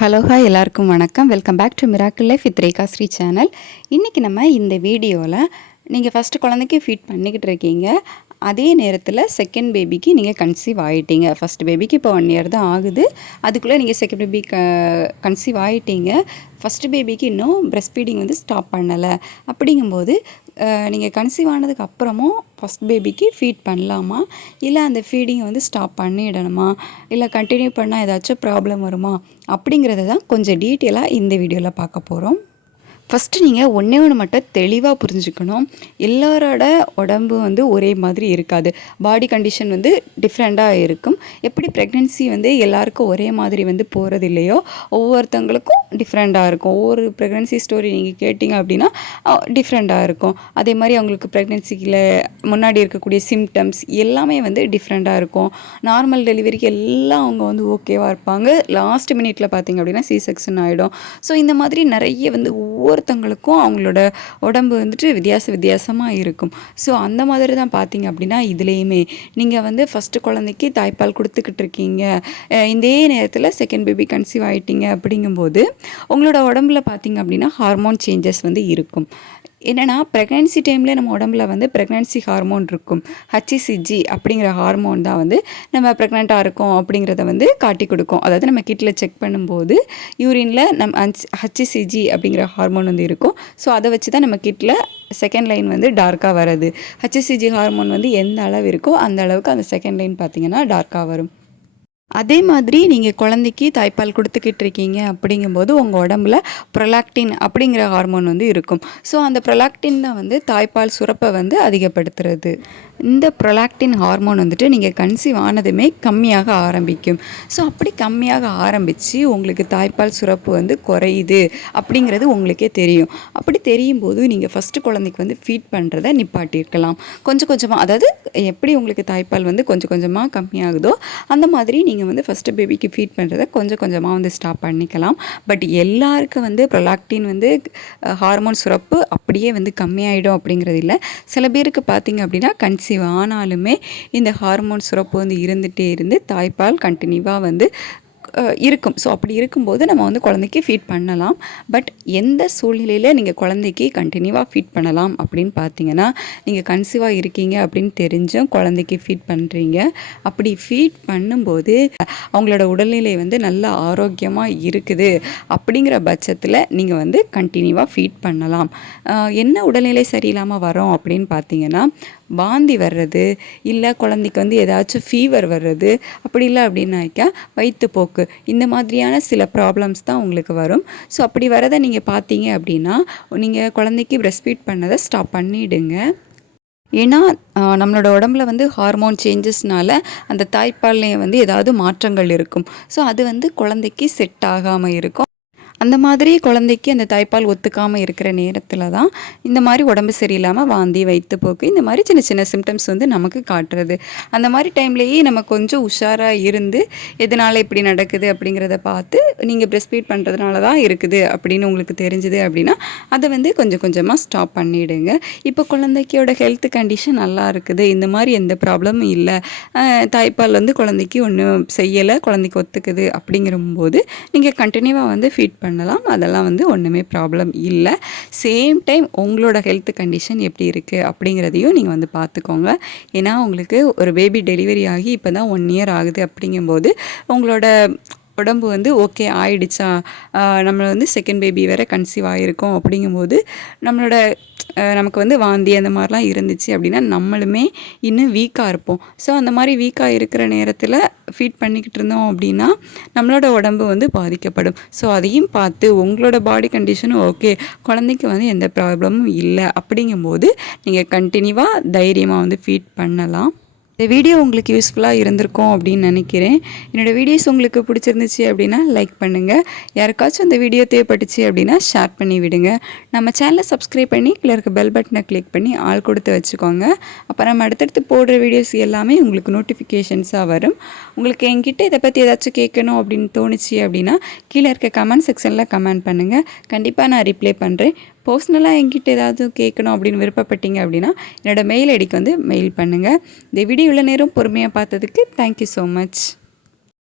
Hello hi எல்லாருக்கும் வணக்கம். Welcome back to miracle life with Rekha Sri channel இன்றைக்கி நம்ம இந்த வீடியோவில் நீங்கள் ஃபஸ்ட்டு குழந்தைக்கு ஃபீட் பண்ணிக்கிட்டு இருக்கீங்க. அதே நேரத்தில் செகண்ட் பேபிக்கு நீங்கள் கன்சீவ் ஆகிட்டீங்க ஃபஸ்ட் பேபிக்கு இப்போ ஒன் இயர் தான் ஆகுது. அதுக்குள்ளே நீங்கள் செகண்ட் பேபி க கன்சீவ் ஆகிட்டீங்க ஃபஸ்ட்டு பேபிக்கு இன்னும் ப்ரெஸ்ட் ஃபீடிங் வந்து ஸ்டாப் பண்ணலை. அப்படிங்கும்போது நீங்கள் கன்சீவ் ஆனதுக்கு அப்புறமும் ஃபஸ்ட் பேபிக்கு ஃபீட் பண்ணலாமா? இல்லை அந்த ஃபீடிங்கை வந்து ஸ்டாப் பண்ணிடணுமா? இல்லை கண்டினியூ பண்ணால் ஏதாச்சும் ப்ராப்ளம் வருமா? அப்படிங்கிறத தான் கொஞ்சம் டீட்டெயிலாக இந்த வீடியோவில் பார்க்க போகிறோம் ஃபஸ்ட்டு நீங்கள் ஒன்றே ஒன்று மட்டும் தெளிவாக புரிஞ்சுக்கணும். எல்லாரோட உடம்பு வந்து ஒரே மாதிரி இருக்காது. பாடி கண்டிஷன் வந்து டிஃப்ரெண்ட்டாக இருக்கும். எப்படி ப்ரெக்னென்சி வந்து எல்லாருக்கும் ஒரே மாதிரி வந்து போகிறது இல்லையோ ஒவ்வொருத்தங்களுக்கும் டிஃப்ரெண்ட்டாக இருக்கும். ஒவ்வொரு ப்ரெக்னென்சி ஸ்டோரி நீங்கள் கேட்டிங்க அப்படின்னா டிஃப்ரெண்ட்டாக இருக்கும். அதே மாதிரி அவங்களுக்கு ப்ரெக்னென்சியில் முன்னாடி இருக்கக்கூடிய சிம்டம்ஸ் எல்லாமே வந்து டிஃப்ரெண்ட்டாக இருக்கும். நார்மல் டெலிவரிக்கு எல்லாம் அவங்க வந்து ஓகேவாக இருப்பாங்க. லாஸ்ட் மினிட்ல பார்த்திங்க அப்படின்னா சி செக்ஷன் ஆகிடும் ஸோ இந்த மாதிரி நிறைய வந்து ஒவ்வொரு ஒவ்வொருத்தங்களுக்கும் அவங்களோட உடம்பு வந்துட்டு வித்தியாச வித்தியாசமாக இருக்கும். ஸோ அந்த மாதிரி தான் பார்த்தீங்க அப்படின்னா இதுலேயுமே. நீங்கள் வந்து ஃபஸ்ட்டு குழந்தைக்கு தாய்ப்பால் கொடுத்துக்கிட்டு இருக்கீங்க. இதே நேரத்தில் செகண்ட் பேபி கன்சீவ் ஆகிட்டீங்க அப்படிங்கும்போது உங்களோட உடம்புல பார்த்தீங்க அப்படின்னா ஹார்மோன் சேஞ்சஸ் வந்து இருக்கும். என்னென்னா ப்ரெக்னென்சி டைமில் நம்ம உடம்புல வந்து ப்ரெக்னென்சி ஹார்மோன் இருக்கும். ஹச்சிசிஜி அப்படிங்கிற ஹார்மோன் தான் வந்து நம்ம ப்ரெக்னெண்ட்டாக இருக்கோம் அப்படிங்கிறத வந்து காட்டி கொடுக்கும். அதாவது நம்ம கிட்டில் செக் பண்ணும்போது யூரினில் நம் ஹச்சிசிஜி அப்படிங்கிற ஹார்மோன் வந்து இருக்கும். ஸோ அதை வச்சு தான் நம்ம கிட்டில் செகண்ட் லைன் வந்து டார்க்காக வராது ஹச்சிசிஜி ஹார்மோன் வந்து எந்த அளவு இருக்கோ அந்த அளவுக்கு அந்த செகண்ட் லைன் பார்த்திங்கன்னா டார்க்காக வரும். அதே மாதிரி நீங்கள் குழந்தைக்கு தாய்ப்பால் கொடுத்துக்கிட்டு இருக்கீங்க அப்படிங்கும்போது உங்கள் உடம்புல ப்ரொலாக்டின் அப்படிங்கிற ஹார்மோன் வந்து இருக்கும். ஸோ அந்த ப்ரொலாக்டின் தான் வந்து தாய்ப்பால் சுரப்பை வந்து அதிகப்படுத்துறது. இந்த ப்ரொலாக்டின் ஹார்மோன் வந்துட்டு நீங்கள் கன்சீவ் ஆனதுமே கம்மியாக ஆரம்பிக்கும். ஸோ அப்படி கம்மியாக ஆரம்பித்து உங்களுக்கு தாய்ப்பால் சுரப்பு வந்து குறையுது அப்படிங்கிறது உங்களுக்கே தெரியும். அப்படி தெரியும் போது நீங்கள் ஃபஸ்ட்டு குழந்தைக்கு வந்து ஃபீட் பண்ணுறத நிப்பாட்டியிருக்கலாம். கொஞ்சம் கொஞ்சமாக அதாவது எப்படி உங்களுக்கு தாய்ப்பால் வந்து கொஞ்சம் கொஞ்சமாக கம்மியாகுதோ அந்த மாதிரி நீங்கள் நீங்கள் வந்து ஃபஸ்ட்டு பேபிக்கு ஃபீட் பண்ணுறத கொஞ்சம் கொஞ்சமாக வந்து ஸ்டாப் பண்ணிக்கலாம். பட் எல்லாருக்கும் வந்து ப்ரொலாக்டின் வந்து ஹார்மோன் சுரப்பு அப்படியே வந்து கம்மியாயிடும் அப்படிங்கிறது இல்லை. சில பேருக்கு பார்த்தீங்க அப்படின்னா கன்சீவ் ஆனாலுமே இந்த ஹார்மோன் சுரப்பு வந்து இருந்துகிட்டே இருந்து தாய்ப்பால் கண்டினியூவாக வந்து இருக்கும். ஸோ அப்படி இருக்கும்போது நம்ம வந்து குழந்தைக்கு ஃபீட் பண்ணலாம். பட் எந்த சூழ்நிலையில் நீங்கள் குழந்தைக்கு கண்டினியூவாக ஃபீட் பண்ணலாம் அப்படின்னு பார்த்தீங்கன்னா நீங்கள் கன்சீவாக இருக்கீங்க அப்படின்னு தெரிஞ்சும் குழந்தைக்கு ஃபீட் பண்ணுறீங்க அப்படி ஃபீட் பண்ணும்போது அவங்களோட உடல்நிலை வந்து நல்ல ஆரோக்கியமாக இருக்குது அப்படிங்கிற பட்சத்தில் நீங்கள் வந்து கண்டினியூவாக ஃபீட் பண்ணலாம். என்ன உடல்நிலை சரியில்லாமல் வரோம் அப்படின்னு பார்த்தீங்கன்னா வாந்தி வர்றது இல்லை குழந்தைக்கு வந்து ஏதாச்சும் ஃபீவர் வர்றது அப்படி இல்லை அப்படின்னாக்கா வயிற்றுப்போக்கு இந்த மாதிரியான சில ப்ராப்ளம்ஸ் தான் உங்களுக்கு வரும். ஸோ அப்படி வரதை நீங்கள் பார்த்தீங்க அப்படின்னா நீங்கள் குழந்தைக்கு ப்ரெஸ்ட் ஃபீட் பண்ணதை ஸ்டாப் பண்ணிவிடுங்க ஏன்னா நம்மளோட உடம்புல வந்து ஹார்மோன் சேஞ்சஸ்னால அந்த தாய்ப்பால்லையும் வந்து ஏதாவது மாற்றங்கள் இருக்கும். ஸோ அது வந்து குழந்தைக்கு செட் ஆகாமல் இருக்கும். அந்த மாதிரி குழந்தைக்கு அந்த தாய்ப்பால் ஒத்துக்காமல் இருக்கிற நேரத்தில் தான் இந்த மாதிரி உடம்பு சரியில்லாமல் வாந்தி வைத்து போக்கு இந்த மாதிரி சின்ன சின்ன சிம்டம்ஸ் வந்து நமக்கு காட்டுறது. அந்த மாதிரி டைம்லேயே நம்ம கொஞ்சம் உஷாராக இருந்து எதனால் இப்படி நடக்குது அப்படிங்கிறத பார்த்து நீங்கள் ப்ரெஸ்ட் ஃபீட் பண்ணுறதுனால தான் இருக்குது அப்படின்னு உங்களுக்கு தெரிஞ்சுது அப்படின்னா அதை வந்து கொஞ்சம் கொஞ்சமாக ஸ்டாப் பண்ணிவிடுங்க இப்போ குழந்தைக்கோட ஹெல்த் கண்டிஷன் நல்லா இருக்குது. இந்த மாதிரி எந்த ப்ராப்ளமும் இல்லை. தாய்ப்பால் வந்து குழந்தைக்கு ஒன்றும் செய்யலை குழந்தைக்கு ஒத்துக்குது அப்படிங்கிறம்போது நீங்கள் கண்டினியூவாக வந்து ஃபீட் பண்ண பண்ணலாம். அதெல்லாம் வந்து ஒன்றுமே ப்ராப்ளம் இல்லை. சேம் டைம் உங்களோட ஹெல்த் கண்டிஷன் எப்படி இருக்குது அப்படிங்கிறதையும் நீங்கள் வந்து பார்த்துக்கோங்க ஏன்னா உங்களுக்கு ஒரு பேபி டெலிவரி ஆகி இப்போ தான் ஒன் இயர் ஆகுது அப்படிங்கும்போது உங்களோட உடம்பு வந்து ஓகே ஆயிடுச்சா? நம்ம வந்து செகண்ட் பேபி வேறு கன்சீவ் ஆகிருக்கோம் அப்படிங்கும்போது நம்மளோட நமக்கு வந்து வாந்தி அந்த மாதிரிலாம் இருந்துச்சு அப்படின்னா நம்மளுமே இன்னும் வீக்காக இருப்போம். ஸோ அந்த மாதிரி வீக்காக இருக்கிற நேரத்தில் ஃபீட் பண்ணிக்கிட்டு இருந்தோம் அப்படின்னா நம்மளோட உடம்பு வந்து பாதிக்கப்படும். ஸோ அதையும் பார்த்து உங்களோட பாடி கண்டிஷனும் ஓகே குழந்தைக்கு வந்து எந்த ப்ராப்ளமும் இல்லை அப்படிங்கும்போது நீங்கள் கண்டினியூவாக தைரியமாக வந்து ஃபீட் பண்ணலாம். இந்த வீடியோ உங்களுக்கு யூஸ்ஃபுல்லாக இருந்திருக்கும் அப்படின்னு நினைக்கிறேன். என்னோடய வீடியோஸ் உங்களுக்கு பிடிச்சிருந்துச்சு அப்படின்னா லைக் பண்ணுங்கள் யாருக்காச்சும் இந்த வீடியோ தேவைப்பட்டுச்சு அப்படின்னா ஷேர் பண்ணி விடுங்க. நம்ம சேனலை சப்ஸ்கிரைப் பண்ணி கீழே இருக்க பெல் பட்டனை கிளிக் பண்ணி ஆள் கொடுத்து வச்சுக்கோங்க. அப்போ நம்ம அடுத்தடுத்து போடுற வீடியோஸ் எல்லாமே உங்களுக்கு நோட்டிஃபிகேஷன்ஸாக வரும். உங்களுக்கு என்கிட்ட இதை பற்றி ஏதாச்சும் கேட்கணும் அப்படின்னு தோணுச்சு அப்படின்னா கீழே இருக்க கமெண்ட் செக்ஷனில் கமெண்ட் பண்ணுங்கள் கண்டிப்பாக நான் ரிப்ளை பண்ணுறேன் பர்சனலாக என்கிட்ட ஏதாவது கேட்கணும் அப்படின்னு விருப்பப்பட்டீங்க அப்படின்னா என்னோடய மெயில் ஐடிக்கு வந்து மெயில் பண்ணுங்கள் இந்த வீடியோ இவ்வளோ நேரம் பொறுமையாக பார்த்ததுக்கு தேங்க்யூ ஸோ மச்